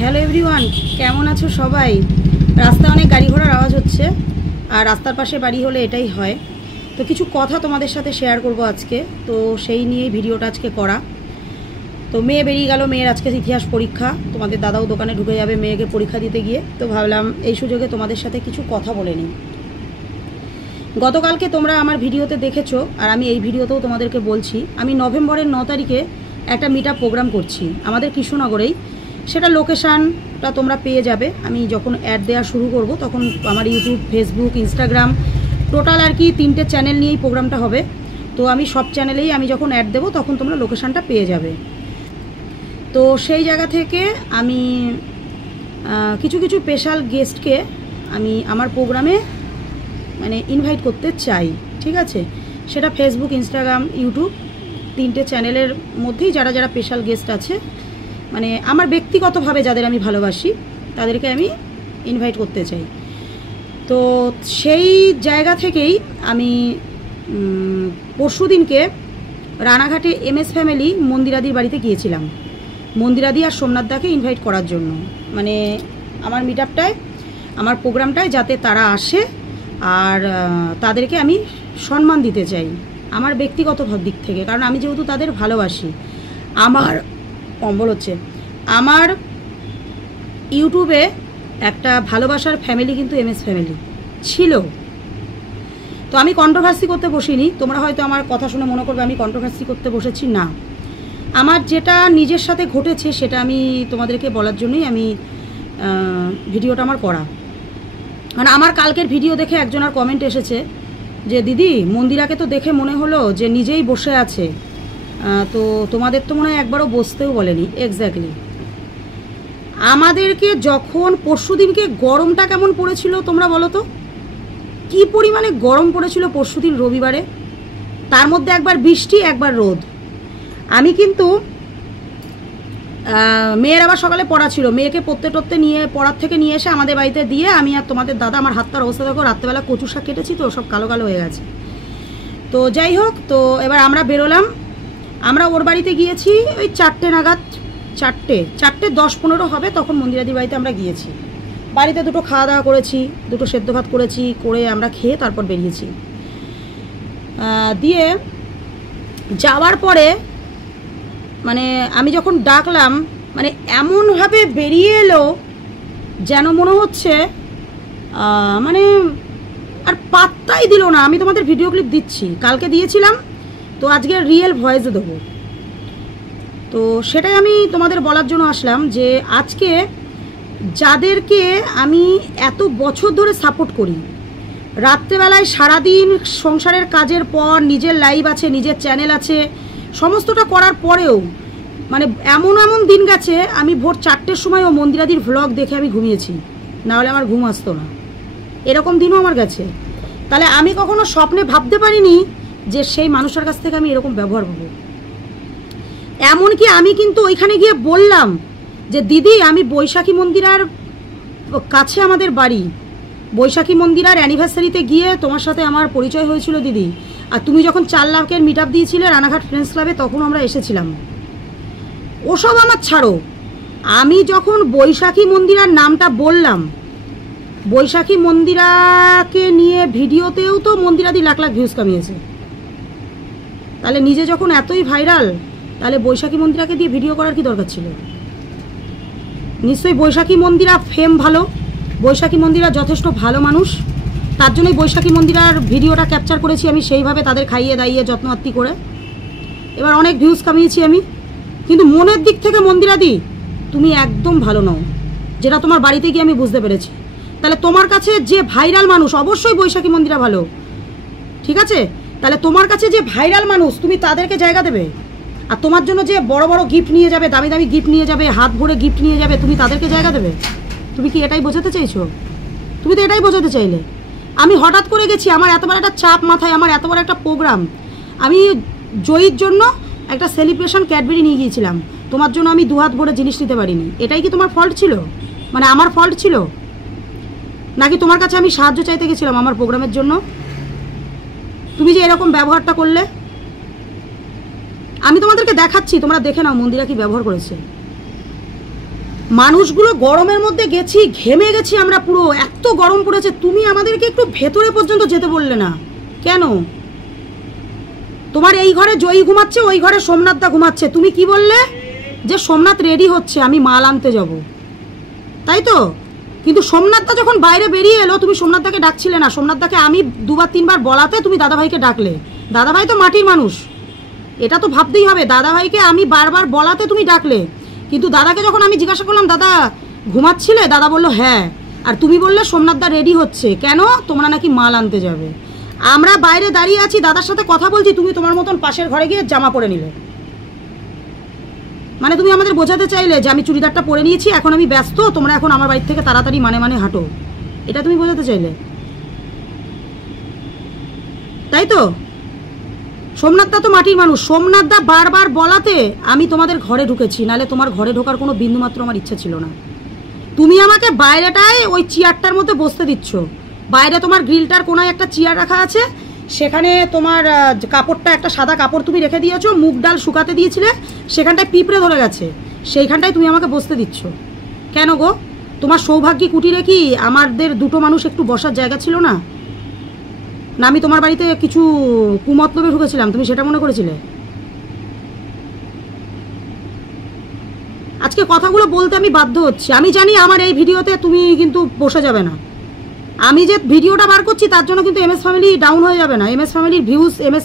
Hello everyone, কেমন আছো সবাই? রাস্তায় অনেক গাড়ি ঘোড়ার আওয়াজ হচ্ছে, আর রাস্তার পাশে বাড়ি হলে এটাই হয়। তো কিছু কথা তোমাদের সাথে শেয়ার করব আজকে, তো সেই নিয়েই ভিডিওটা আজকে করা। তো মেয়ে বেরিয়ে গেল, মেয়ের আজকে ইতিহাস পরীক্ষা, তোমাদের দাদাও দোকানে ঢুকে যাবে মেয়েকে পরীক্ষা দিতে গিয়ে। তো ভাবলাম এই সুযোগে তোমাদের সাথে কিছু কথা বলে নিই। গতকালকে তোমরা আমার ভিডিওতে দেখেছো, আর আমি এই ভিডিওতেও তোমাদেরকে বলছি, আমি নভেম্বরের 9 তারিখে একটা মিট আপ প্রোগ্রাম করছি আমাদের কৃষ্ণনগরেই। সেটা লোকেশানটা তোমরা পেয়ে যাবে। আমি যখন অ্যাড দেওয়া শুরু করব তখন আমার ইউটিউব, ফেসবুক, ইনস্টাগ্রাম টোটাল আর কি 3টে চ্যানেল নিয়েই প্রোগ্রামটা হবে। তো আমি সব চ্যানেলেই আমি যখন অ্যাড দেবো তখন তোমরা লোকেশানটা পেয়ে যাবে। তো সেই জায়গা থেকে আমি কিছু কিছু স্পেশাল গেস্টকে আমি আমার প্রোগ্রামে মানে ইনভাইট করতে চাই, ঠিক আছে? সেটা ফেসবুক, ইনস্টাগ্রাম, ইউটিউব 3টে চ্যানেলের মধ্যেই যারা যারা স্পেশাল গেস্ট আছে, মানে আমার ব্যক্তিগতভাবে যাদের আমি ভালোবাসি তাদেরকে আমি ইনভাইট করতে চাই। তো সেই জায়গা থেকেই আমি পরশুদিনকে রানাঘাটে MS ফ্যামিলি মন্দিরাদির বাড়িতে গিয়েছিলাম, মন্দিরাদি আর সোমনাথদাকে ইনভাইট করার জন্য। মানে আমার মিট আপটায়, আমার প্রোগ্রামটায় যাতে তারা আসে আর তাদেরকে আমি সম্মান দিতে চাই আমার ব্যক্তিগত দিক থেকে, কারণ আমি যেহেতু তাদের ভালোবাসি। আমার অম্বল হচ্ছে, আমার ইউটিউবে একটা ভালোবাসার ফ্যামিলি কিন্তু MS ফ্যামিলি ছিল। তো আমি কন্ট্রোভার্সি করতে বসিনি, তোমরা হয়তো আমার কথা শুনে মনে করবে আমি কন্ট্রোভার্সি করতে বসেছি। না, আমার যেটা নিজের সাথে ঘটেছে সেটা আমি তোমাদেরকে বলার জন্যই আমি ভিডিওটা আমার করা। মানে আমার কালকের ভিডিও দেখে একজনের কমেন্ট এসেছে যে দিদি, মন্দিরাকে তো দেখে মনে হলো যে নিজেই বসে আছে, তো তোমাদের তো মনে হয় একবারও বসতেও বলেনি। এক্স্যাক্টলি, আমাদেরকে যখন পরশুদিনকে গরমটা কেমন পড়েছিল তোমরা বলো তো, কি পরিমাণে গরম পড়েছিল পরশুদিন রবিবারে, তার মধ্যে একবার বৃষ্টি একবার রোদ। আমি কিন্তু মেয়ের আবার সকালে পড়া ছিল, মেয়েকে পড়তে নিয়ে পড়ার থেকে নিয়ে এসে আমাদের বাড়িতে দিয়ে আমি আর তোমাদের দাদা, আমার হাতটার অবস্থা দেখো, রাত্রেবেলা কচু শাক কেটেছি তো সব কালো কালো হয়ে গেছে। তো যাই হোক, তো এবার আমরা বেরোলাম, আমরা ওর বাড়িতে গিয়েছি ওই 4টে নাগাদ, 4টে 10-15 হবে, তখন মন্দিরাদির বাড়িতে আমরা গিয়েছি। বাড়িতে দুটো খাওয়া দাওয়া করেছি, দুটো সেদ্ধ ভাত করেছি, করে আমরা খেয়ে তারপর বেরিয়েছি। দিয়ে যাওয়ার পরে মানে আমি যখন ডাকলাম, মানে এমনভাবে বেরিয়ে এলো যেন মনে হচ্ছে মানে আর পাত্তাই দিল না। আমি তোমাদের ভিডিও ক্লিপ দিচ্ছি, কালকে দিয়েছিলাম, তো আজকে রিয়েল ভয়েসে দেবো। তো সেটাই আমি তোমাদের বলার জন্য আসলাম যে আজকে যাদেরকে আমি এত বছর ধরে সাপোর্ট করি, রাত্রেবেলায় সারাদিন সংসারের কাজের পর নিজের লাইভ আছে, নিজের চ্যানেল আছে, সমস্তটা করার পরেও মানে এমন দিন গেছে আমি ভোর 4টের সময় ও মন্দিরাদির ভ্লগ দেখে আমি ঘুমিয়েছি, নাহলে আমার ঘুম আসতো না। এরকম দিনও আমার গেছে। তাহলে আমি কখনো স্বপ্নে ভাবতে পারিনি যে সেই মানুষের কাছ থেকে আমি এরকম ব্যবহার পাবো। এমনকি আমি কিন্তু ওইখানে গিয়ে বললাম যে দিদি, আমি বৈশাখী মন্দিরার কাছে আমাদের বাড়ি, বৈশাখী মন্দিরার অ্যানিভার্সারিতে গিয়ে তোমার সাথে আমার পরিচয় হয়েছিল দিদি, আর তুমি যখন 4 লাখের মিট আপ দিয়েছিলে রানাঘাট ফ্রেন্ডস ক্লাবে তখন আমরা এসেছিলাম। ওসব আমার ছাড়ো, আমি যখন বৈশাখী মন্দিরার নামটা বললাম, বৈশাখী মন্দিরাকে নিয়ে ভিডিওতেও তো মন্দিরাদি লাখ লাখ ভিউজ কামিয়েছে। তাহলে নিজে যখন এতই ভাইরাল, তাহলে বৈশাখী মন্দিরাকে দিয়ে ভিডিও করার কি দরকার ছিল? নিশ্চয়ই বৈশাখী মন্দিরা ফেম ভালো, বৈশাখী মন্দিরা যথেষ্ট ভালো মানুষ, তার জন্যই বৈশাখী মন্দিরার ভিডিওটা ক্যাপচার করেছি আমি, সেইভাবে তাদের খাইয়ে দাইয়ে যত্ন আত্তি করে এবার অনেক ভিউজ কামিয়েছি আমি। কিন্তু মনের দিক থেকে মন্দিরাদি তুমি একদম ভালো নও, যেটা তোমার বাড়িতে গিয়ে আমি বুঝতে পেরেছি। তাহলে তোমার কাছে যে ভাইরাল মানুষ, অবশ্যই বৈশাখী মন্দিরা ভালো, ঠিক আছে? তাহলে তোমার কাছে যে ভাইরাল মানুষ তুমি তাদেরকে জায়গা দেবে, আর তোমার জন্য যে বড় বড় গিফট নিয়ে যাবে, দামি দামি গিফট নিয়ে যাবে, হাত ভরে গিফট নিয়ে যাবে, তুমি তাদেরকে জায়গা দেবে? তুমি কি এটাই বোঝাতে চাইছো? তুমি তো এটাই বোঝাতে চাইলে। আমি হঠাৎ করে গেছি, আমার এত বড় একটা চাপ মাথায়, আমার এত বড় একটা প্রোগ্রাম, আমি জয়ীর জন্য একটা সেলিব্রেশন ক্যাডবেরি নিয়ে গিয়েছিলাম, তোমার জন্য আমি 2 হাত ভরে জিনিস নিতে পারিনি। এটাই কি তোমার ফল্ট ছিল? মানে আমার ফল্ট ছিল নাকি তোমার কাছে আমি সাহায্য চাইতে গেছিলাম আমার প্রোগ্রামের জন্য? তুমি যে এরকম ব্যবহারটা করলে, আমি তোমাদেরকে দেখাচ্ছি, তোমরা দেখে নাও মন্দিরা কি ব্যবহার করেছে। মানুষগুলো গরমের মধ্যে গেছি, ঘেমে গেছি আমরা পুরো, এত গরম পড়েছে, তুমি আমাদেরকে একটু ভেতরে পর্যন্ত যেতে বললে না কেন? তোমার এই ঘরে জয়ী ঘুমাচ্ছে, ওই ঘরে সোমনাথদা ঘুমাচ্ছে, তুমি কি বললে যে সোমনাথ রেডি হচ্ছে, আমি মাল আনতে যাব, তাই তো? কিন্তু সোমনাথদা যখন বাইরে বেরিয়ে এলো, তুমি সোমনাথদাকে ডাকছিলে না। সোমনাথদাকে আমি 2বার 3বার বলাতে তুমি দাদাভাইকে ডাকলে। দাদাভাই তো মাটির মানুষ, এটা তো ভাবতেই হবে। দাদাভাইকে আমি বারবার বলাতে তুমি ডাকলে, কিন্তু দাদাকে যখন আমি জিজ্ঞাসা করলাম দাদা ঘুমাচ্ছিলে, দাদা বললো হ্যাঁ, আর তুমি বললে সোমনাথদা রেডি হচ্ছে, কেন? তোমরা নাকি মাল আনতে যাবে। আমরা বাইরে দাঁড়িয়ে আছি, দাদার সাথে কথা বলছি, তুমি তোমার মতন পাশের ঘরে গিয়ে জামা পরে নিলে। মানে তুমি আমাদের বোঝাতে চাইলে যে আমি চুড়িদারটা পরে নিয়েছি, এখন আমি ব্যস্ত, তোমরা এখন আমার বাড়ি থেকে তাড়াতাড়ি মানে হাঁটো, এটা তুমি বোঝাতে চাইলে, তাই তো? সোমনাথদা তো মাটির মানুষ, সোমনাথদা বারবার বলাতে আমি তোমাদের ঘরে ঢুকেছি, নাহলে তোমার ঘরে ঢোকার কোনো বিন্দুমাত্র আমার ইচ্ছা ছিল না। তুমি আমাকে বাইরেটায় ওই চেয়ারটার মধ্যে বসতে দিচ্ছ, বাইরে তোমার গ্রিলটার কোনায় একটা চেয়ার রাখা আছে, সেখানে তোমার কাপড়টা একটা সাদা কাপড় তুমি রেখে দিয়েছো, মুগ ডাল শুকাতে দিয়েছিলে, সেখানটায় পিঁপড়ে ধরে গেছে, সেইখানটায় তুমি আমাকে বসতে দিচ্ছ কেন গো? তোমার সৌভাগ্যী কুটিরে কি আমাদের দুটো মানুষ একটু বসার জায়গা ছিল না? না আমি তোমার বাড়িতে কিছু কুমতলবে ঢুকেছিলাম, তুমি সেটা মনে করেছিলে? আজকে কথাগুলো বলতে আমি বাধ্য হচ্ছি। আমি জানি আমার এই ভিডিওতে তুমি কিন্তু বসে যাবে না, আমি যে ভিডিওটা বার করছি তার জন্য কিন্তু এমএস ফ্যামিলি ডাউন হয়ে যাবে না, এমএস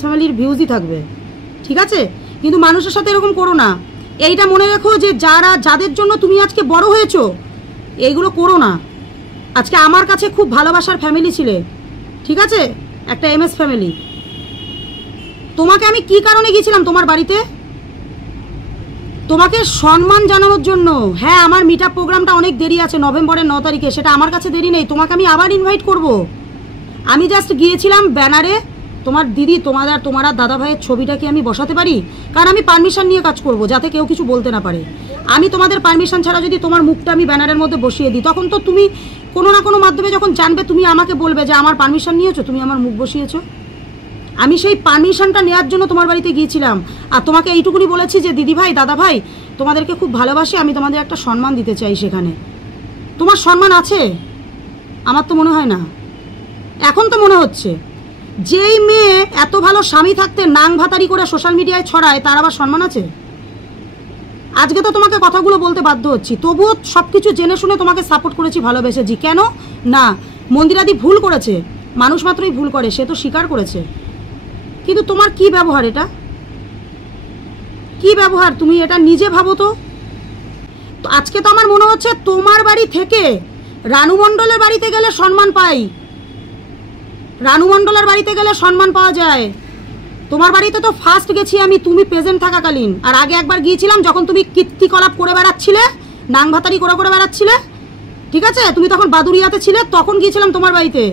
ফ্যামিলির ভিউজই থাকবে, ঠিক আছে? কিন্তু মানুষের সাথে এরকম করো না, এইটা মনে রেখো যে যাদের জন্য তুমি আজকে বড় হয়েছো, এইগুলো করো না। আজকে আমার কাছে খুব ভালোবাসার ফ্যামিলি ছিলে, ঠিক আছে? একটা এমএস ফ্যামিলি। তোমাকে আমি কি কারণে গিয়েছিলাম তোমার বাড়িতে? তোমাকে সম্মান জানানোর জন্য। হ্যাঁ, আমার মিট আপ প্রোগ্রামটা অনেক দেরি আছে, নভেম্বরের 9 তারিখে, সেটা আমার কাছে দেরি নেই, তোমাকে আমি আবার ইনভাইট করব। আমি জাস্ট গিয়েছিলাম ব্যানারে তোমার দিদি, তোমার দাদা ভাইয়ের ছবিটা কি আমি বসাতে পারি, কারণ আমি পারমিশন নিয়ে কাজ করব, যাতে কেউ কিছু বলতে না পারে। আমি তোমাদের পারমিশন ছাড়া যদি তোমার মুখটা আমি ব্যানারের মধ্যে বসিয়ে দিই, তখন তো তুমি কোনো না কোনো মাধ্যমে যখন জানবে, তুমি আমাকে বলবে যে আমার পারমিশন নিয়েছো, তুমি আমার মুখ বসিয়েছো। আমি সেই পারমিশনটা নেওয়ার জন্য তোমার বাড়িতে গিয়েছিলাম, আর তোমাকে এইটুকুনি বলেছি যে দিদি ভাই, দাদা ভাই, তোমাদেরকে খুব ভালোবাসি, আমি তোমাদের একটা সম্মান দিতে চাই। সেখানে তোমার সম্মান আছে? আমার তো মনে হয় না। এখন তো মনে হচ্ছে যেই মেয়ে এত ভালো স্বামী থাকতে নাং ভাতারি করে সোশ্যাল মিডিয়ায় ছড়ায়, তার আবার সম্মান আছে? আজকে তো তোমাকে কথাগুলো বলতে বাধ্য হচ্ছি, তবুও সব কিছু জেনে শুনে তোমাকে সাপোর্ট করেছি, ভালোবেসেছি। কেন না? মন্দিরাদি ভুল করেছে, মানুষ মাত্রই ভুল করে, সে তো স্বীকার করেছে। কিন্তু তোমার কি ব্যবহার, এটা কি ব্যবহার? তুমি এটা নিজে ভাবো তো। আজকে তো আমার মনে হচ্ছে তোমার বাড়ি থেকে রানু মণ্ডলের বাড়িতে গেলে সম্মান পাই, রানু মণ্ডলের বাড়িতে গেলে সম্মান পাওয়া যায়। তোমার বাড়িতে তো ফার্স্ট গেছি আমি, তুমি প্রেজেন্ট থাকাকালীন, আর আগে একবার গিয়েছিলাম যখন তুমি কীর্তিকলাপ করে বেড়াচ্ছিলে, নাংভাতারি করে বেড়াচ্ছিলে, ঠিক আছে? তুমি তখন বাদুরিয়াতে ছিলে, তখন গিয়েছিলাম তোমার বাড়িতে।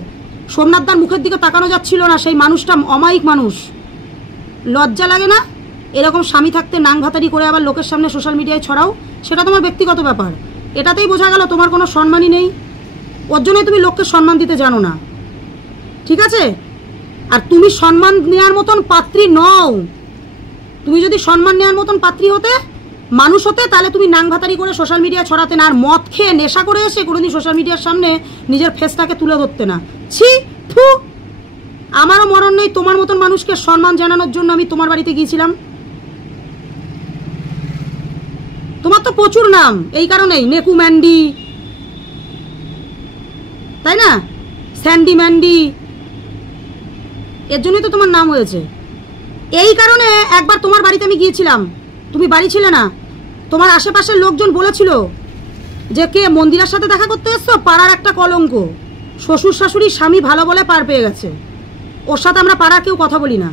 সোমনাথদার মুখের দিকে তাকানো যাচ্ছিল না, সেই মানুষটা অমায়িক মানুষ। লজ্জা লাগে না এরকম স্বামী থাকতে নাংভাতারি করে আবার লোকের সামনে সোশ্যাল মিডিয়ায় ছড়াও? সেটা তোমার ব্যক্তিগত ব্যাপার, এটাতেই বোঝা গেল তোমার কোনো সম্মানই নেই, ওর জন্যই তুমি লোককে সম্মান দিতে জানো না, ঠিক আছে? আর তুমি সম্মান নেওয়ার মতন পাত্রী নও। তুমি যদি সম্মান নেওয়ার মতন পাত্রী হতে, মানুষ হতে, তাহলে তুমি নাংভাতারি করে সোশ্যাল মিডিয়ায় ছড়াতে না, আর মদ খেয়ে নেশা করে এসে কোনোদিন সোশ্যাল মিডিয়ার সামনে নিজের ফেসটাকে তুলে ধরতে না। ছি, ফু। আমারও মরণ নেই তোমার মতন মানুষকে সম্মান জানানোর জন্য আমি তোমার বাড়িতে গিয়েছিলাম। তোমার তো প্রচুর নাম এই কারণেই, নেকু ম্যান্ডি, তাই না? স্যান্ডি ম্যান্ডি, এর জন্যই তো তোমার নাম হয়েছে। এই কারণে একবার তোমার বাড়িতে আমি গিয়েছিলাম, তুমি বাড়ি ছিলে না, তোমার আশেপাশের লোকজন বলেছিল যে কে মন্দিরের সাথে দেখা করতে এসছো, পাড়ার একটা কলঙ্ক, শ্বশুর শাশুড়ি স্বামী ভালো বলে পার পেয়ে গেছে, ওর সাথে আমরা পাড়ার কেউ কথা বলি না,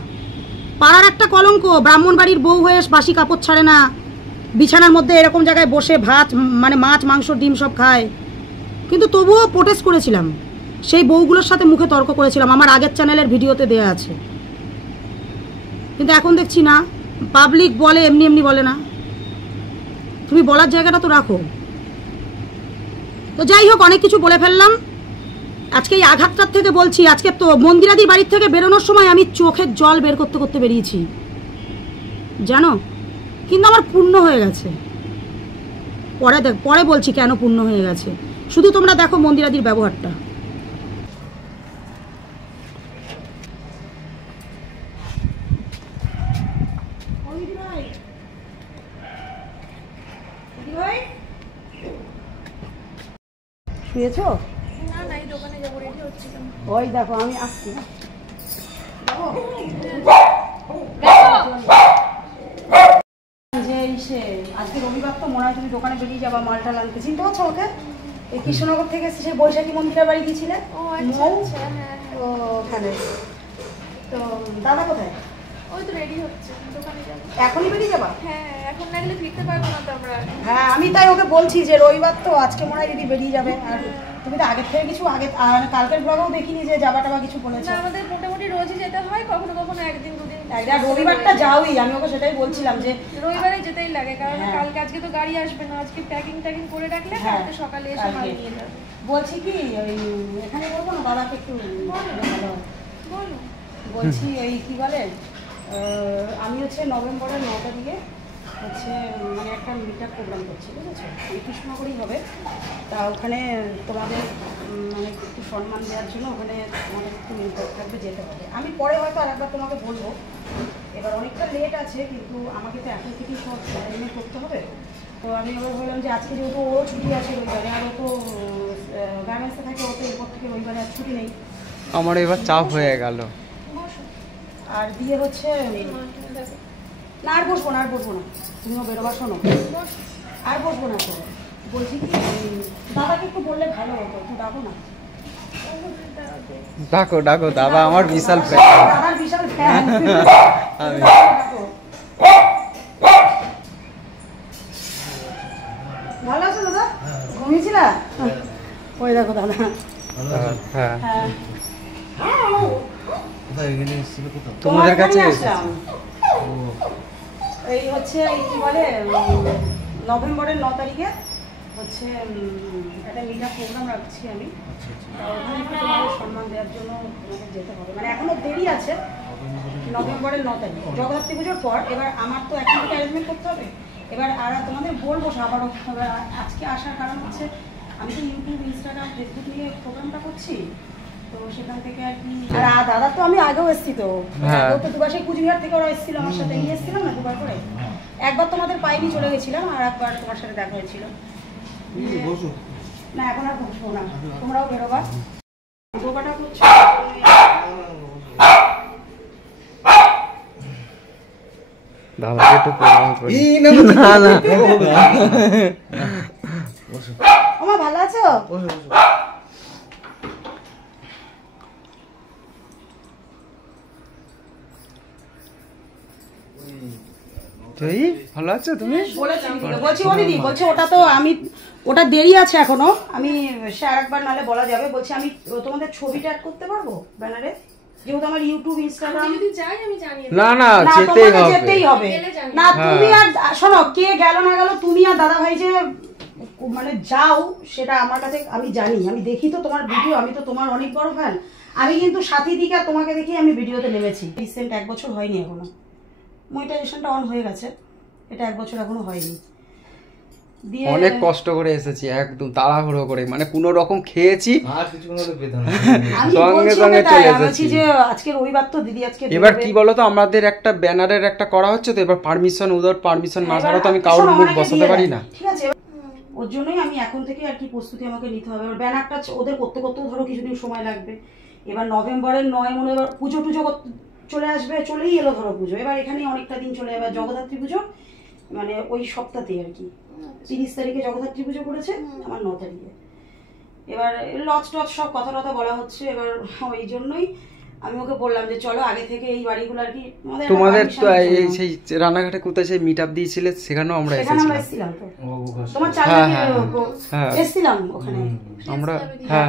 পাড়ার একটা কলঙ্ক, ব্রাহ্মণ বাড়ির বউ হয়ে বাসি কাপড় ছাড়ে না, বিছানার মধ্যে এরকম জায়গায় বসে ভাত মানে মাছ মাংস ডিম সব খায়। কিন্তু তবুও প্রোটেস্ট করেছিলাম, সেই বউগুলোর সাথে মুখে তর্ক করেছিলাম, আমার আগের চ্যানেলের ভিডিওতে দেয়া আছে। কিন্তু এখন দেখছি না, পাবলিক বলে, এমনি এমনি বলে না, তুমি বলার জায়গাটা তো রাখো। তো যাই হোক, অনেক কিছু বলে ফেললাম আজকে। এই আঘাতটার থেকে বলছি, আজকে তো মন্দিরাদির বাড়ির থেকে বেরোনোর সময় আমি চোখের জল বের করতে করতে বেরিয়েছি, জানো? কিন্তু আমার পূর্ণ হয়ে গেছে, পরে বলছি কেন পূর্ণ হয়ে গেছে। শুধু তোমরা দেখো মন্দিরাদির ব্যবহারটা। শুয়েছো? না না, এই দোকানে যাবো, রেডি হচ্ছি। ওই দেখো আমি আসছি। আজকে রবিবার তো মনে হয় তুমি দোকানে বেরিয়ে যাবা মালটাল আনতে। চিনতে পারছো ওকে? এই কৃষ্ণনগর থেকে এসে সেই বৈশাখী মন্দিরের বাড়ি গিয়েছিলে। ওখানে তো দাদা কোথায়? ওই তো রেডি হচ্ছে, দোকানে যাবো। এখনই বেরিয়ে যাবা? হ্যাঁ, এখন না গেলে ফিরতে পারবো না তো আমরা। হ্যাঁ, আমি তাই ওকে বলছি যে রবিবার তো আজকে মনে হয় দিদি বেরিয়ে যাবে। আর তুমি তো আগের থেকে কিছু কালকের ব্লগেও দেখিনি যে যাবাটা কিছু বলেছে। না, আমাদের মোটামুটি রোজই যেতে হয়, কখনো কখনো একদিন দুদিন। রবিবারটা যাওই, আমি ওকে সেটাই বলছিলাম যে রবিবারে যেতেই লাগে, কারণ কালকে আজকে তো গাড়ি আসবে না, আজকে প্যাকিং করে রাখলে কালকে সকালে এসে মাল নিয়ে যাবে। বলছি কি ওই এখানে বলবো না, দাদাকে একটু ভালো বলো। বলছি ওই কি বলে, আমি হচ্ছে নভেম্বরের 9 তারিখে হচ্ছে মানে একটা মিটআপ প্রোগ্রাম করছি, বুঝেছো? এই কৃষ্ণনগরেই হবে। তা ওখানে তোমাদের মানে একটু সম্মান দেওয়ার জন্য ওখানে তোমাদের একটু মিটআপ থাকবে, যেতে হবে। আমি পরে হয়তো আরেকবার তোমাকে বলবো। এবার অনেকটা লেট আছে, কিন্তু আমাকে তো এখন থেকেই সব অ্যারেঞ্জমেন্ট করতে হবে। তো আমি এবার বললাম যে আজকে যেহেতু ওরও ছুটি আছে রবিবারে, আর ও তো গার্মেন্টসে থাকে, ও তো এরপর থেকে রবিবারে আর ছুটি নেই। আমার এবার চাপ হয়ে গেল। আর দিয়ে হচ্ছে না, আর বসবো না, তুমিও বেরোবা। শোনো, আর বসবো না তো। বলছি কি দাদাকে একটু বললে ভালো হতো, একটু ডাকো না। ডাকো, দাদা আমার বিশাল ফ্যান। দাদার বিশাল ফ্যান আমি। ভালো আছো দাদা? ঘুমিয়েছিলা? ওই দেখো দাদা। হ্যাঁ, তোমাদের কাছে এই হচ্ছে কি বলে নভেম্বরের 9 তারিখে হচ্ছে একটা মিটআপ প্রোগ্রাম রাখছি আমি। ওখানে একটু তোমাদের সম্মান দেওয়ার জন্য তোমাদের যেতে হবে, মানে এখনো দেরি আছে। নভেম্বরের 9 তারিখ জগদ্ধাত্রী পুজোর পর। এবার আমার তো এখন থেকে অ্যারেঞ্জমেন্ট করতে হবে। এবার আর তোমাদের বলবো আবারও। আজকে আসার কারণ হচ্ছে আমি তো ইউটিউব, ইনস্টাগ্রাম, ফেসবুক নিয়ে প্রোগ্রামটা করছি, তো সেখান থেকে আর কি। আর দাদা তো আমি আগেও এসেছি, তো দুবার সেই কুচবিহার থেকে ওরা এসেছিল আমার সাথে, নিয়ে এসেছিলাম না দুবার করে। একবার তোমাদের পাইনি চলে গেছিলাম, আর একবার তোমার সাথে দেখা হয়েছিল। না এখন আর বসবো না, তোমরাও বেরোবা। দোকানটা করছো দাদাকে একটু প্রণাম করি। ওমা ভালো আছো? ভালো আছো তুমি? বলছি ও দিদি, বলছে ওটা তো আমি, ওটা দেরি আছে এখনো, আমি সে আরেকবার নালে বলা যাবে। বলছি আমি তোমাদের ছবিটা অ্যাড করতে পারবো ব্যানারে, যেহেতু আমার ইউটিউব, ইনস্টাগ্রাম। যদি চাই আমি জানিয়ে দেব। না যেতেই হবে। না তুমি আর শোনো, কে গেল না গেল, তুমি আর দাদা ভাই যে মানে যাও, সেটা আমার কাছে আমি জানি, আমি দেখি তো তোমার ভিডিও, আমি তো তোমার অনেক বড় ফ্যান। আমি কিন্তু সাথী দিকে তোমাকে দেখি আমি ভিডিওতে নেমেছি। রিসেন্ট 1 বছর হয়নি এখনো, মনিটাইজেশনটা অন হয়ে গেছে, এটা 1 বছর এখনো হয়নি। অনেক কষ্ট করে এসেছি, একদম তাড়াহুড়ো করে, মানে কোনো রকম খেয়েছি, সঙ্গে সঙ্গে চলে এসেছি। আজকে রবিবার তো দিদি আজকে। এবার কি বলতো, আমাদের একটা ব্যানারের একটা করা হচ্ছে তো, এবার পারমিশন, ওদের পারমিশন না ছাড়া তো আমি কারোর মুখ বসাতে পারি না। ঠিক আছে, ওর জন্যই আমি এখন থেকে আর কি প্রস্তুতি আমাকে নিতে হবে। এবার ব্যানারটা ওদের করতে করতেও ধরো কিছুদিন সময় লাগবে। এবার নভেম্বরের 9 মনে এবার পুজো টুজো চলে আসবে, চলেই এলো ধরো পুজো। এবার এখানে অনেকটা দিন চলে যাবে, জগদ্ধাত্রী পুজো মানে ওই সপ্তাহতেই আর কি। 30 তারিখে জগদ্ধাত্রী পুজো করেছে, আমার 9 তারিখে। এবার লজ টজ সব কথা টথা বলা হচ্ছে। এবার ওই জন্যই আমি ওকে বললাম যে চলো আগে থেকে এই বাড়িগুলো আর কি। তোমাদের তো এই সেই রানাঘাটে কোথায় সেই মিটআপ দিয়েছিলে, সেখানেও আমরা এসেছিলাম তো, তোমার চারদিকে এসেছিলাম ওখানে আমরা। হ্যাঁ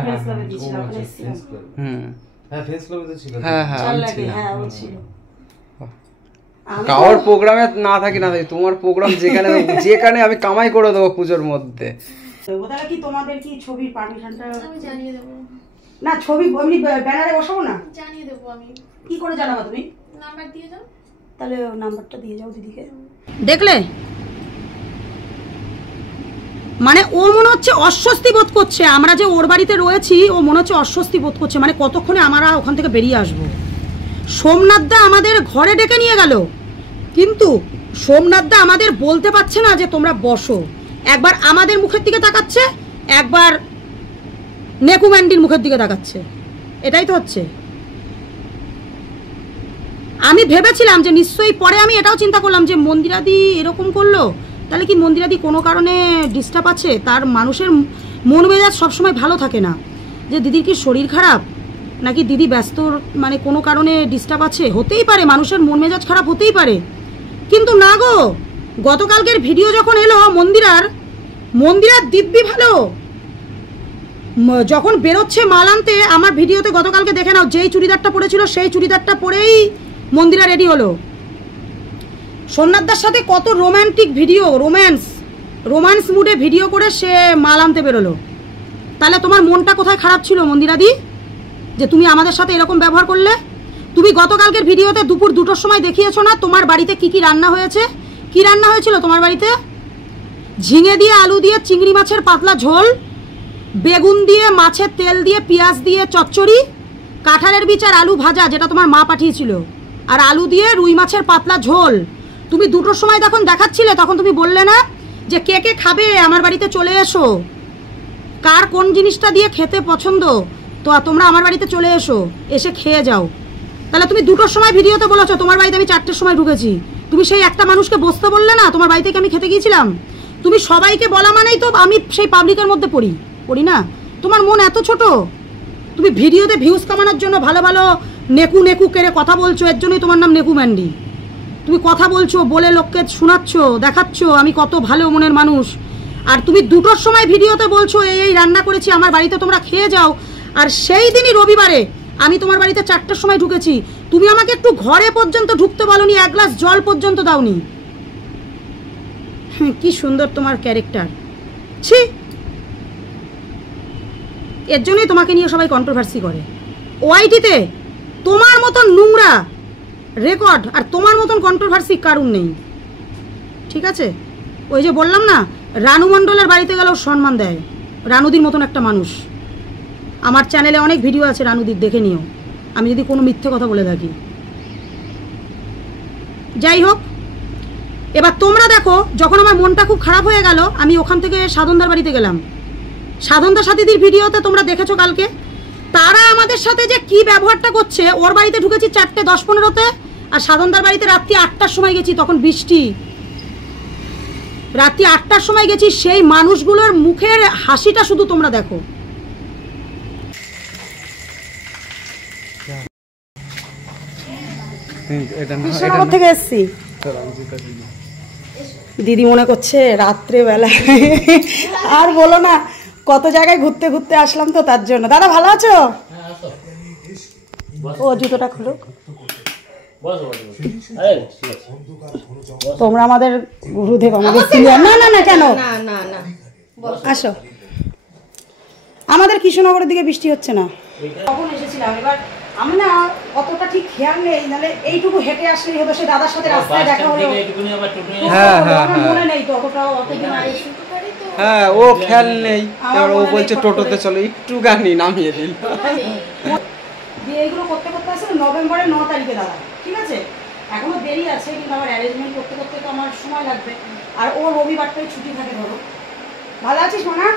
হ্যাঁ কারোর প্রোগ্রামে না থাকি না, তোমার প্রোগ্রাম যেখানে যেখানে আমি কামাই করে দেবো পুজোর মধ্যে। তাহলে কি তোমাদের কি ছবির পারমিশনটা আমি জানিয়ে দেব? না ছবি এমনি ব্যানারে বসাবো না? জানিয়ে দেব আমি। কি করে জানাবা তুমি? নাম্বার দিয়ে যাও। তাহলে নাম্বারটা দিয়ে যাও দিদিকে। দেখলে মানে ও মনে হচ্ছে অস্বস্তি বোধ করছে, আমরা যে ওর বাড়িতে রয়েছি ও মনে হচ্ছে অস্বস্তি বোধ করছে, মানে কতক্ষণে আমরা ওখান থেকে বেরিয়ে আসবো। সোমনাথদা আমাদের ঘরে ডেকে নিয়ে গেল, কিন্তু সোমনাথদা আমাদের বলতে পারছে না যে তোমরা বসো। একবার আমাদের মুখের দিকে তাকাচ্ছে, একবার নেকু ম্যান্ডির মুখের দিকে তাকাচ্ছে, এটাই তো হচ্ছে। আমি ভেবেছিলাম যে নিশ্চয়ই, পরে আমি এটাও চিন্তা করলাম যে মন্দিরাদি এরকম করলো, তাহলে কি মন্দিরাদি কোনো কারণে ডিস্টার্ব আছে, তার মানুষের মন মেজাজ সবসময় ভালো থাকে না, যে দিদির কি শরীর খারাপ নাকি দিদি ব্যস্ত, মানে কোনো কারণে ডিস্টার্ব আছে, হতেই পারে, মানুষের মন মেজাজ খারাপ হতেই পারে। কিন্তু না গো, গতকালকের ভিডিও যখন এলো মন্দিরার দিব্যি ভালো। যখন বেরোচ্ছে মাল আনতে, আমার ভিডিওতে গতকালকে দেখে নাও, যেই চুড়িদারটা পরেছিল সেই চুড়িদারটা পরেই মন্দিরা রেডি হলো। সোমনাথদার সাথে কত রোম্যান্টিক ভিডিও, রোম্যান্স মুডে ভিডিও করে সে মাল আনতে বেরোলো। তাহলে তোমার মনটা কোথায় খারাপ ছিল মন্দিরাদি, যে তুমি আমাদের সাথে এরকম ব্যবহার করলে? তুমি গতকালকের ভিডিওতে দুপুর 2টোর সময় দেখিয়েছো না তোমার বাড়িতে কি কি রান্না হয়েছে? কি রান্না হয়েছিল তোমার বাড়িতে? ঝিঙে দিয়ে আলু দিয়ে চিংড়ি মাছের পাতলা ঝোল, বেগুন দিয়ে মাছের তেল দিয়ে পেঁয়াজ দিয়ে চচ্চড়ি, কাঁঠালের বীজ আর আলু ভাজা যেটা তোমার মা পাঠিয়েছিল, আর আলু দিয়ে রুই মাছের পাতলা ঝোল। তুমি 2টোর সময় যখন দেখাচ্ছিলে তখন তুমি বললে না যে কে কে খাবে, আমার বাড়িতে চলে এসো, কার কোন জিনিসটা দিয়ে খেতে পছন্দ, তো তোমরা আমার বাড়িতে চলে এসো, এসে খেয়ে যাও। তাহলে তুমি 2টোর সময় ভিডিওতে বলেছো তোমার বাড়িতে আমি 4টের সময় ঢুকেছি, তুমি সেই একটা মানুষকে বসতে বললে না তোমার বাড়ি থেকে আমি খেতে গিয়েছিলাম? তুমি সবাইকে বলা মানেই তো আমি সেই পাবলিকের মধ্যে পড়ি না? তোমার মন এত ছোট? তুমি ভিডিওতে ভিউজ কামানোর জন্য ভালো ভালো নেকু কেড়ে কথা বলছো, এর জন্যই তোমার নাম নেকু ম্যান্ডি। তুমি কথা বলছো, বলে লোককে শোনাচ্ছ, দেখাচ্ছ আমি কত ভালো মনের মানুষ, আর তুমি 2টোর সময় ভিডিওতে বলছো এই রান্না করেছি আমার বাড়িতে তোমরা খেয়ে যাও, আর সেই দিনই রবিবারে আমি তোমার বাড়িতে 4টের সময় ঢুকেছি, তুমি আমাকে একটু ঘরে পর্যন্ত ঢুকতে বলোনি, 1 গ্লাস জল পর্যন্ত দাওনি। কি সুন্দর তোমার ক্যারেক্টার, ছি। এর জন্যই তোমাকে নিয়ে সবাই কন্ট্রোভার্সি করে। ওআইটিতে তোমার মতন নোংরা রেকর্ড আর তোমার মতন কন্ট্রোভার্সি কারণ নেই, ঠিক আছে? ওই যে বললাম না, রানু মণ্ডলের বাড়িতে গেলেও সম্মান দেয়, রানুদির মতন একটা মানুষ। আমার চ্যানেলে অনেক ভিডিও আছে রানুদির, দেখে নিও আমি যদি কোনো মিথ্যে কথা বলে থাকি। যাই হোক, এবার তোমরা দেখো, যখন আমার মনটা খুব খারাপ হয়ে গেল আমি ওখান থেকে সাধনদার বাড়িতে গেলাম। সাধনদার সাথীদের ভিডিওতে তোমরা দেখেছো কালকে, তারা আমাদের সাথে যে কি ব্যবহারটা করছে। ওর বাড়িতে ঢুকেছি 4টে 10-15-তে, আর সাধনদার বাড়িতে রাত্রি 8টার সময় গেছি, তখন বৃষ্টি, রাত্রি 8টার সময় গেছি। সেই মানুষগুলোর মুখের হাসিটা শুধু তোমরা দেখো। কৃষ্ণনগর থেকে এসছি, দিদি মনে করছে রাত্রে বেলায়, আর বলো না, কত জায়গায় ঘুরতে ঘুরতে আসলাম তো তার জন্য। দাদা ভালো আছো? ও জুতোটা খুলো। তোমরা আমাদের গুরুদেব, আমাদের সিনিয়র। না না না, কেন? আসো। আমাদের কৃষ্ণনগরের দিকে বৃষ্টি হচ্ছে না। কখন এসেছিলাম, এবার আমি না অতটা ঠিক খেয়াল নেই, নাহলে এইটুকু হেঁটে আসলেই হতো। সে দাদার সাথে রাস্তায় দেখা হলো, মনে নেই তো অতটাও, অতদিন আগে। হ্যাঁ, ও খেয়াল নেই, এবার ও বলছে টোটোতে চলো, একটু গানি নামিয়ে দিল। দিয়ে এইগুলো করতে করতে আসলে নভেম্বরের 9 তারিখে দাদা, ঠিক আছে? এখনো দেরি আছে, কিন্তু আমার অ্যারেঞ্জমেন্ট করতে করতে তো আমার সময় লাগবে। আর ও রবিবারটাই ছুটি থাকে, ধরো। ভালো আছিস মানা?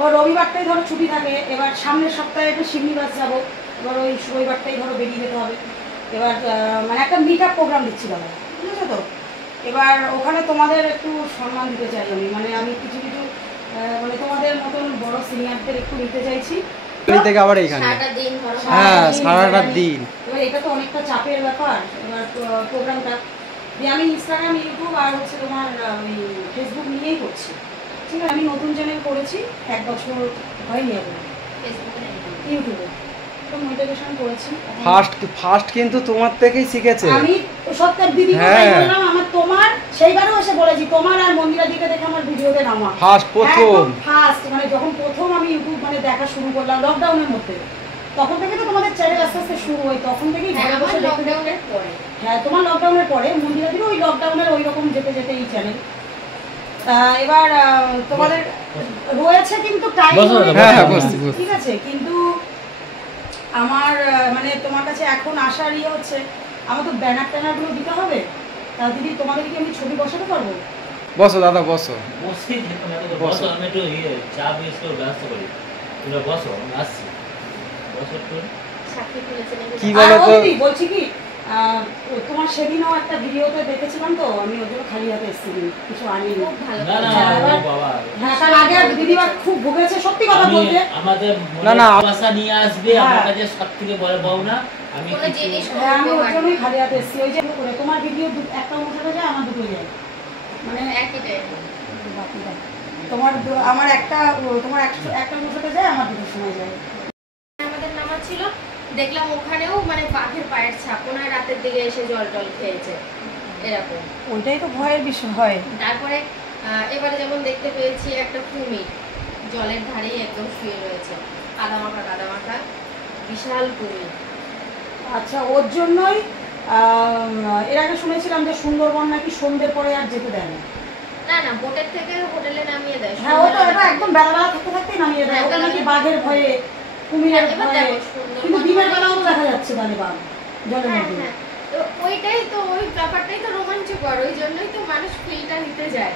ও রবিবারটাই ধরো ছুটি থাকে। এবার সামনের সপ্তাহে একটু শিবনিবাস যাবো, এবার ওই রবিবারটাই ধরো বেরিয়ে যেতে হবে। এবার মানে একটা মিট আপ প্রোগ্রাম দিচ্ছি দাদা, ঠিক আছে তো? এবার ওখানে তোমাদের একটু সম্মান দিতে চাই আমি, মানে আমি কিছু মানে তোমাদের মতন বড় সিনিয়রদের একটু নিতে চাইছি। থেকে আবার এইখানে হ্যাঁ, সারাটা দিন। এবার এটা তো অনেকটা চাপের ব্যাপার। এবার প্রোগ্রামটা দিয়ে আমি ইনস্টাগ্রাম, ইউটিউব আর হচ্ছে তোমার ফেসবুক নিয়েই করছি, ঠিক আছে? আমি নতুন চ্যানেল করেছি, 1 বছর হয়নি এখন ইউটিউবে, তো মোটিভেশন করেছি। ফার্স্ট কিন্তু তোমার থেকেই শিখেছে। আমি সত্যি দিদি বললাম, আমার তোমার সেইবারও এসে বলেছি, তোমার আর মন্দিরা দিকে দেখে আমার ভিডিওতে নামা ফার্স্ট মানে যখন প্রথম আমি ইউটিউব মানে দেখা শুরু করলাম লকডাউনের মধ্যে, তখন থেকে তো তোমাদের চ্যানেল আস্তে আস্তে শুরু হয়, তখন থেকেই ঘরে বসে দেখতে। হ্যাঁ, তোমার লকডাউনের পরে, মন্দিরা দিকে ওই লকডাউনের ওই রকম যেতে যেতে এই চ্যানেল। এবার তোমাদের রয়েছে কিন্তু টাইম, ঠিক আছে, কিন্তু আমার মানে তোমার কাছে এখন আসার ইয়ে হচ্ছে, আমার তো ব্যানার ট্যানারগুলো দিতে হবে। তা দিদি তোমাদেরকে কি আমি ছবি বসাতে পারবো? বসো দাদা বসো। বসো আমি একটু চা বিস্কুট ব্যবস্থা করি, তোমরা বসো আমি আসছি। বসো তো কি বলো তো, বলছি কি তোমার সেদিনও একটা ভিডিওতে দেখেছিলাম, তো আমি ওর জন্য খালি হাতে এসেছি, কিছু আনিনি। না না বাবা, হ্যাঁ কারণ আগে দিদিমা খুব ভুগেছে সত্যি কথা বলতে। আমাদের না না ভাষা নিয়ে আসবে আমার কাছে সবথেকে বড় পাওনা। আমি আমি ওর জন্যই খালি হাতে এসেছি। ওই যে তোমার ভিডিও একটা অনুসারে যায়, আমার দুটো যায়, মানে একই টাইম। তোমার আমার একটা, তোমার একটা অনুসারে যায়, আমার দুটোর সময় যায়। আমাদের নামা ছিল, দেখলাম ওখানেও মানে বাঘের পায়ের ছাপ, ওনার রাতের দিকে এসে জল টল খেয়েছে এরকম। ওইটাই তো ভয়ের বিষয় হয়। তারপরে এবারে যেমন দেখতে পেয়েছি একটা কুমির জলের ধারেই একদম শুয়ে রয়েছে, কাদা মাখা বিশাল কুমির। আচ্ছা, ওর জন্যই এর আগে শুনেছিলাম যে সুন্দরবন নাকি সন্ধ্যের পরে আর যেতে দেয় না। না না, বোটের থেকে হোটেলে নামিয়ে দেয়। হ্যাঁ ওটা একদম বেলাবেলা থাকতে নামিয়ে দেয়, ওটা নাকি বাঘের ভয়ে, কুমিরের ভয়ে, কিন্তু দিনের বেলাও দেখা যাচ্ছে মানে বাঘ জলের মধ্যে। তো ওইটাই তো, ওই ব্যাপারটাই তো রোমাঞ্চকর, ওই জন্যই তো মানুষ ফিলটা নিতে যায়।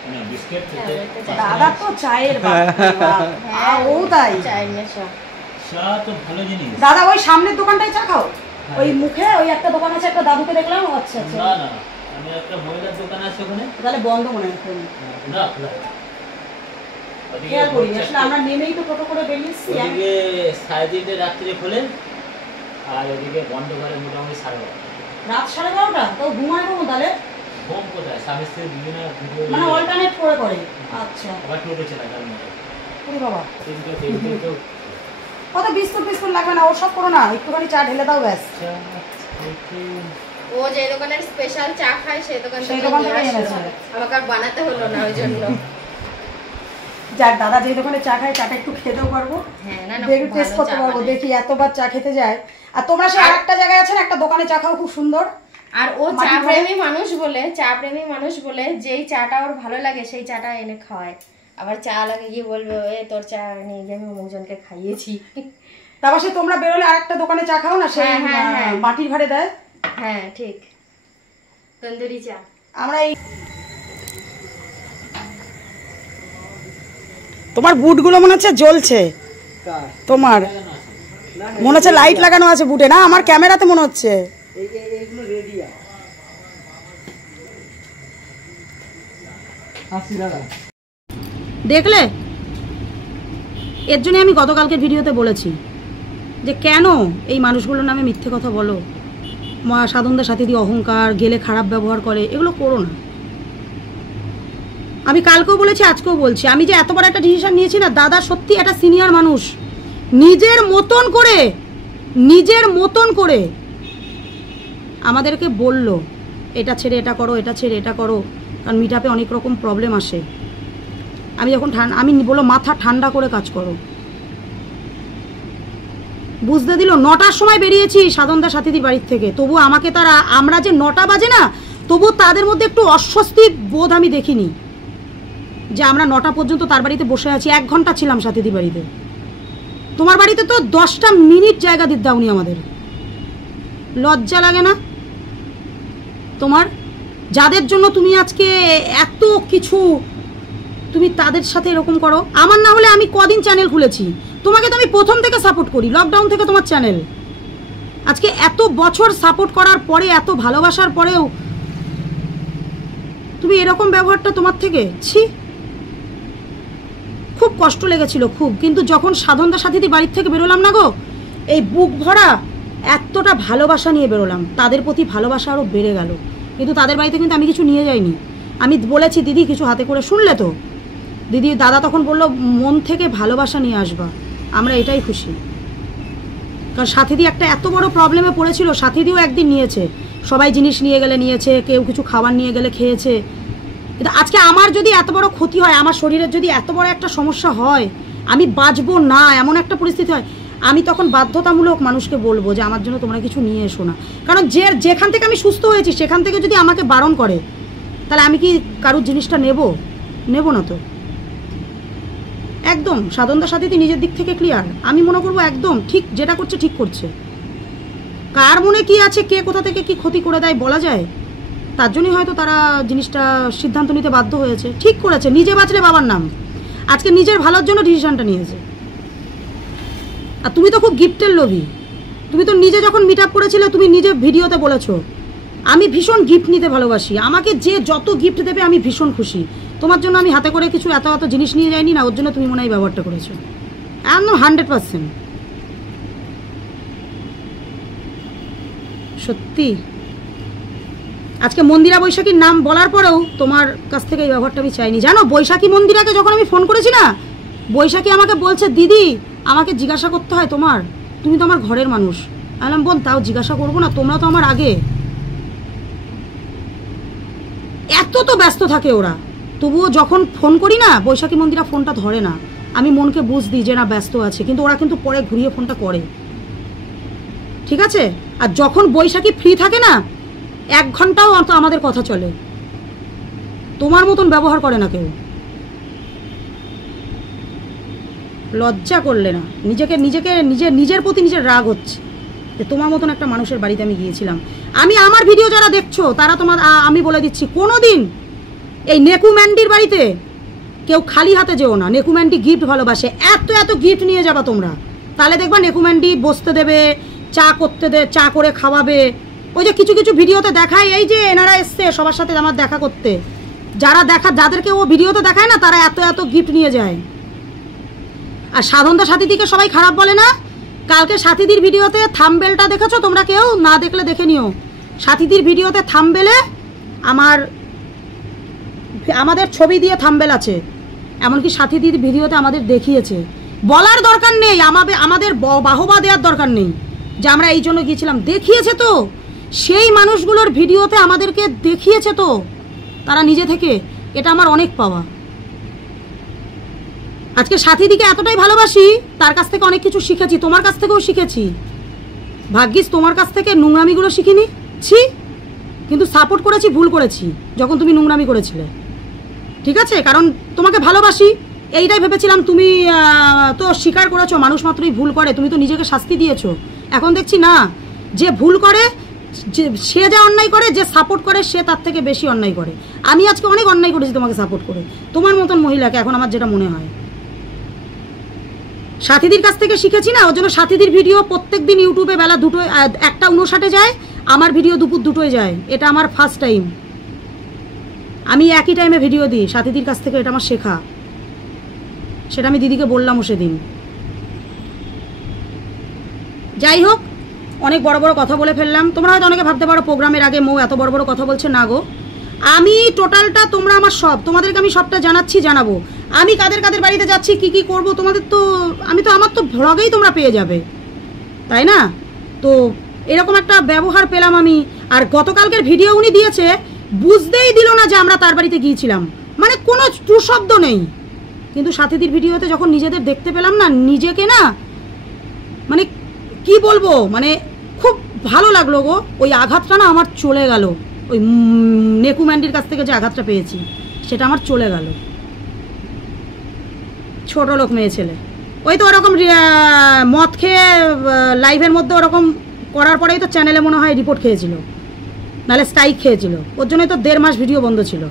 হ্যাঁ বিস্কিট দাদা তো চায়ের ও তাই চায়ের নেশা। চা তো ভালো জিনিস। দাদা ওই সামনের দোকানটাই চা খাও? ওই মুখে ওই একটা দোকান আছে, একটা দাদুকে দেখলাম। আচ্ছা আচ্ছা, না না আমি একটা মহিলার দোকান আছে ওখানে, তাহলে বন্ধ মনে হয়। না খেয়াল করি আসলে, আমরা নেমেই তো টোটো করে বেরিয়েছি। ওদিকে 3:30 রাত্রে খোলেন, আর ওদিকে বন্ধ করে মোটামুটি 12:30 রাত 12:30। তো ঘুমায় কখন তাহলে? ঘুম কোথায়, স্বামী স্ত্রী দুজনে ভিডিও মানে অল্টারনেট করে। আচ্ছা, আবার টোটো চালায় তার মধ্যে। ওরে বাবা, তিনটে তিনটে তো কত বিস্কুট লাগবে না, ওসব করো না, একটুখানি চা ঢেলে দাও ব্যাস। ও যে দোকানের স্পেশাল চা খায় সেই দোকান থেকে এনেছে। আমাকে আর বানাতে হলো না ওই জন্য। যাক, দাদা যে দোকানে চা খায় চাটা একটু খেতেও পারবো, হ্যাঁ না না দেখি টেস্ট করতে পারবো, দেখি এতবার চা খেতে যায়। আর তোমরা সেই আরেকটা জায়গায় আছেন, একটা দোকানে চা খাও খুব সুন্দর। আর ও চা প্রেমী মানুষ বলে যেই চাটা ওর ভালো লাগে সেই চাটা এনে খাওয়ায়। আবার চা লাগে গিয়ে বলবে এ তোর চা নিয়ে গিয়ে আমি অমুকজনকে খাইয়েছি। তারপর সে তোমরা বেরোলে আরেকটা দোকানে চা খাও না, সেই মাটির ভাড়ে দেয়। হ্যাঁ ঠিক, তন্দুরি চা। আমরা এই তোমার বুটগুলো মনে হচ্ছে জ্বলছে, তোমার মনে হচ্ছে লাইট লাগানো আছে বুটে। না আমার ক্যামেরাতে মনে হচ্ছে। দেখলে, এর জন্য আমি গতকালকের ভিডিওতে বলেছি যে কেন এই মানুষগুলোর নামে মিথ্যে কথা বলো, সাধনদের সাথে দিয়ে অহংকার, গেলে খারাপ ব্যবহার করে, এগুলো করো না। আমি কালকেও বলেছি, আজকেও বলছি, আমি যে এত বড় একটা ডিসিশন নিয়েছি না, দাদা সত্যি একটা সিনিয়র মানুষ, নিজের মতন করে আমাদেরকে বলল এটা ছেড়ে এটা করো, এটা ছেড়ে এটা করো, কারণ মিট আপে অনেক রকম প্রবলেম আসে। আমি যখন আমি বললো মাথা ঠান্ডা করে কাজ করো, বুঝতে দিল। 9টার সময় বেরিয়েছি সাধনদার সাথীদের বাড়ির থেকে, তবু আমাকে তারা, আমরা যে 9টা বাজে না, তবু তাদের মধ্যে একটু অস্বস্তি বোধ আমি দেখিনি যে আমরা 9টা পর্যন্ত তার বাড়িতে বসে আছি। 1 ঘন্টা ছিলাম সাথীদের বাড়িতে। তোমার বাড়িতে তো 10টা মিনিট জায়গা দিতে দাওনি আমাদের, লজ্জা লাগে না তোমার? যাদের জন্য তুমি আজকে এত কিছু, তুমি তাদের সাথে এরকম করো। আমার না হলে আমি কদিন চ্যানেল খুলেছি, তোমাকে তো আমি প্রথম থেকে সাপোর্ট করি, লকডাউন থেকে তোমার চ্যানেল। আজকে এত বছর সাপোর্ট করার পরে, এত ভালোবাসার পরেও তুমি এরকম ব্যবহারটা তোমার থেকে, ছি, খুব কষ্ট লেগেছিল খুব। কিন্তু যখন সাধনদার সাথীদের বাড়ির থেকে বেরোলাম না গো, এই বুক ভরা এতটা ভালোবাসা নিয়ে বেরোলাম, তাদের প্রতি ভালোবাসা আরও বেড়ে গেল। কিন্তু তাদের বাড়িতে কিন্তু আমি কিছু নিয়ে যাইনি। আমি বলেছি দিদি কিছু হাতে করে, শুনলে তো দিদি, দাদা তখন বলল মন থেকে ভালোবাসা নিয়ে আসবা, আমরা এটাই খুশি। কারণ সাথীদি একটা এত বড় প্রবলেমে পড়েছিল, সাথীদিও একদিন নিয়েছে, সবাই জিনিস নিয়ে গেলে নিয়েছে, কেউ কিছু খাবার নিয়ে গেলে খেয়েছে। কিন্তু আজকে আমার যদি এত বড় ক্ষতি হয়, আমার শরীরের যদি এত বড় একটা সমস্যা হয়, আমি বাঁচবো না এমন একটা পরিস্থিতি হয়, আমি তখন বাধ্যতামূলক মানুষকে বলবো যে আমার জন্য তোমরা কিছু নিয়ে এসো না। কারণ যেখান থেকে আমি সুস্থ হয়েছি সেখান থেকে যদি আমাকে বারণ করে, তাহলে আমি কি কারুর জিনিসটা নেব না তো। একদম সাধনদা সাথীতে নিজের দিক থেকে ক্লিয়ার, আমি মনে করবো একদম ঠিক, যেটা করছে ঠিক করছে। কার মনে কি আছে, কে কোথা থেকে কি ক্ষতি করে দেয় বলা যায়, তার জন্যই হয়তো তারা জিনিসটা সিদ্ধান্ত নিতে বাধ্য হয়েছে। ঠিক করেছে, নিজে বাঁচলে বাবার নাম। আজকে নিজের ভালোর জন্য ডিসিশনটা নিয়েছে। আর তুমি তো খুব গিফটের লোভী, তুমি তো নিজে যখন মিট আপ করেছিলে তুমি নিজে ভিডিওতে বলেছো আমি ভীষণ গিফট নিতে ভালোবাসি, আমাকে যে যত গিফট দেবে আমি ভীষণ খুশি। তোমার জন্য আমি হাতে করে কিছু এত জিনিস নিয়ে যাইনি না, ওর জন্য তুমি মনে হয় ব্যবহারটা করেছো। একদম 100% সত্যি। আজকে মন্দিরা বৈশাখীর নাম বলার পরেও তোমার কাছ থেকে এই ব্যবহারটা আমি চাইনি। জানো বৈশাখী মন্দিরাকে যখন আমি ফোন করেছি না, বৈশাখী আমাকে বলছে দিদি আমাকে জিজ্ঞাসা করতে হয় তুমি তো আমার ঘরের মানুষ। আমি বোন তাও জিজ্ঞাসা করবো না, তোমরা তো আমার আগে। এত তো ব্যস্ত থাকে ওরা, তবুও যখন ফোন করি না বৈশাখী মন্দিরা ফোনটা ধরে না। আমি মনকে বুঝ দিই যে না ব্যস্ত আছে, কিন্তু ওরা কিন্তু পরে ঘুরিয়ে ফোনটা করে, ঠিক আছে। আর যখন বৈশাখী ফ্রি থাকে না 1 ঘন্টাও অন্তত আমাদের কথা চলে। তোমার মতন ব্যবহার করে না কেউ। লজ্জা করলে না, নিজের প্রতি নিজের রাগ হচ্ছে যে তোমার মতন একটা মানুষের বাড়িতে আমি গিয়েছিলাম। আমার ভিডিও যারা দেখছো তারা আমি বলে দিচ্ছি কোনোদিন এই নেকু ম্যান্ডির বাড়িতে কেউ খালি হাতে যেও না। নেকু ম্যান্ডি গিফট ভালোবাসে, এত গিফট নিয়ে যাবা তোমরা, তাহলে দেখবা নেকু ম্যান্ডি বসতে দেবে, চা করে খাওয়াবে। ওই যে কিছু ভিডিওতে দেখায় এই যে এনারা এসছে সবার সাথে আমার দেখা করতে, যাদেরকে ও ভিডিওতে দেখায় না তারা এত গিফট নিয়ে যায়। আর সাধনদা সাথীদিকে সবাই খারাপ বলে না। কালকে সাথীদির ভিডিওতে থাম্বনেলটা দেখেছো তোমরা? কেউ না দেখলে দেখে নিও। সাথীদির ভিডিওতে থাম্বনেলে আমাদের ছবি দিয়ে থাম্বনেল আছে, এমনকি সাথীদির ভিডিওতে আমাদের দেখিয়েছে। বলার দরকার নেই, আমাদের বাহবা দেওয়ার দরকার নেই যে আমরা এই জন্য গিয়েছিলাম। দেখিয়েছে তো, সেই মানুষগুলোর ভিডিওতে আমাদেরকে দেখিয়েছে তো তারা নিজে থেকে। এটা আমার অনেক পাওয়া। আজকে সাথীদিকে এতটাই ভালোবাসি, তার কাছ থেকে অনেক কিছু শিখেছি, তোমার কাছ থেকেও শিখেছি। ভাগ্যিস তোমার কাছ থেকে নোংরামিগুলো শিখিনি, কিন্তু সাপোর্ট করেছি, ভুল করেছি যখন তুমি নোংরামি করেছিলে, ঠিক আছে। কারণ তোমাকে ভালোবাসি এইটাই ভেবেছিলাম। তুমি তো স্বীকার করেছো মানুষ মাত্রই ভুল করে, তুমি তো নিজেকে শাস্তি দিয়েছো। এখন দেখছি না, যে ভুল করে সে যা অন্যায় করে, যে সাপোর্ট করে সে তার থেকে বেশি অন্যায় করে। আমি আজকে অনেক অন্যায় করেছি তোমাকে সাপোর্ট করে, তোমার মতন মহিলাকে, এখন আমার যেটা মনে হয়। সাথীদির কাছ থেকে শিখেছি না, ওর জন্য সাথীদির ভিডিও প্রত্যেক দিন ইউটিউবে বেলা 1:59 যায়, আমার ভিডিও দুপুর 2টোয় যায়। এটা আমার ফার্স্ট টাইম, আমি একই টাইমে ভিডিও দিই সাথীদির কাছ থেকে। এটা আমার শেখা, সেটা আমি দিদিকে বললামও সেদিন। যাই হোক, অনেক বড় কথা বলে ফেললাম। তোমরা হয়তো অনেকে ভাবতে পারো প্রোগ্রামের আগে মৌ এত বড় কথা বলছে। না গো, আমি টোটালটা, তোমরা আমার সব, তোমাদেরকে আমি সবটা জানাবো। আমি কাদের বাড়িতে যাচ্ছি, কি করব, তোমাদের তো আমার তো ভ্লগেই তোমরা পেয়ে যাবে, তাই না? তো এরকম একটা ব্যবহার পেলাম আমি। আর গতকালকের ভিডিও উনি দিয়েছে, বুঝতেই দিল না যে আমরা তার বাড়িতে গিয়েছিলাম, মানে কোনো ট্রু শব্দ নেই। কিন্তু সাথীদির ভিডিওতে যখন নিজেদের দেখতে পেলাম না, নিজেকে না, মানে কি বলবো, মানে খুব ভালো লাগলো গো। ওই আঘাতটা না আমার চলে গেল, ওই নেকু ম্যান্ডির কাছ থেকে যে আঘাতটা পেয়েছি সেটা আমার চলে গেল। ছোট লোক মেয়ে ছেলে, ওই তো ওরকম মদ খেয়ে লাইভের মধ্যে ওরকম করার পরেই তো চ্যানেলে মনে হয় রিপোর্ট খেয়েছিল, নাহলে স্ট্রাইক খেয়েছিল। ওর জন্যই তো 1.5 মাস ভিডিও বন্ধ ছিল।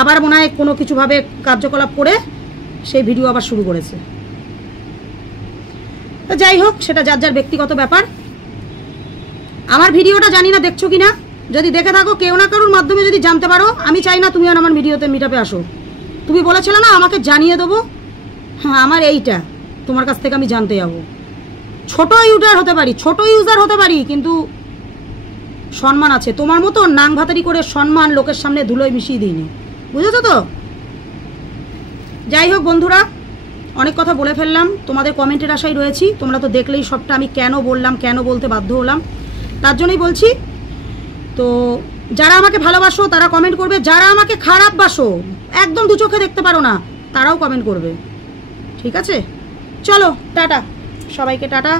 আবার মনে হয় কোনো কিছুভাবে কার্যকলাপ করে সেই ভিডিও আবার শুরু করেছে। তো যাই হোক, সেটা যার ব্যক্তিগত ব্যাপার। আমার ভিডিওটা জানি না দেখছো কিনা, যদি দেখে থাকো কেউ না কারোর মাধ্যমে যদি জানতে পারো, আমি চাই না তুমি আর আমার ভিডিওতে মিট আপে আসো। তুমি বলেছিলে না আমাকে জানিয়ে দেবো, হ্যাঁ আমার এইটা তোমার কাছ থেকে আমি জানতে যাবো। ছোট ইউজার হতে পারি, কিন্তু সম্মান আছে। তোমার মতো নাং ভাতারি করে সম্মান লোকের সামনে ধুলোয় মিশিয়ে দিইনি, বুঝেছো তো? যাই হোক বন্ধুরা, অনেক কথা বলে ফেললাম, তোমাদের কমেন্টের আশায় রয়েছি। তোমরা তো দেখলেই সবটা আমি কেন বললাম, কেন বলতে বাধ্য হলাম, তার জন্যই বলছি। তো যারা আমাকে ভালোবাসো তারা কমেন্ট করবে, যারা আমাকে খারাপ বাসো, একদম 2 চোখে দেখতে পারো না, তারাও কমেন্ট করবে, ঠিক আছে? চলো টাটা। সবাইকে টাটা।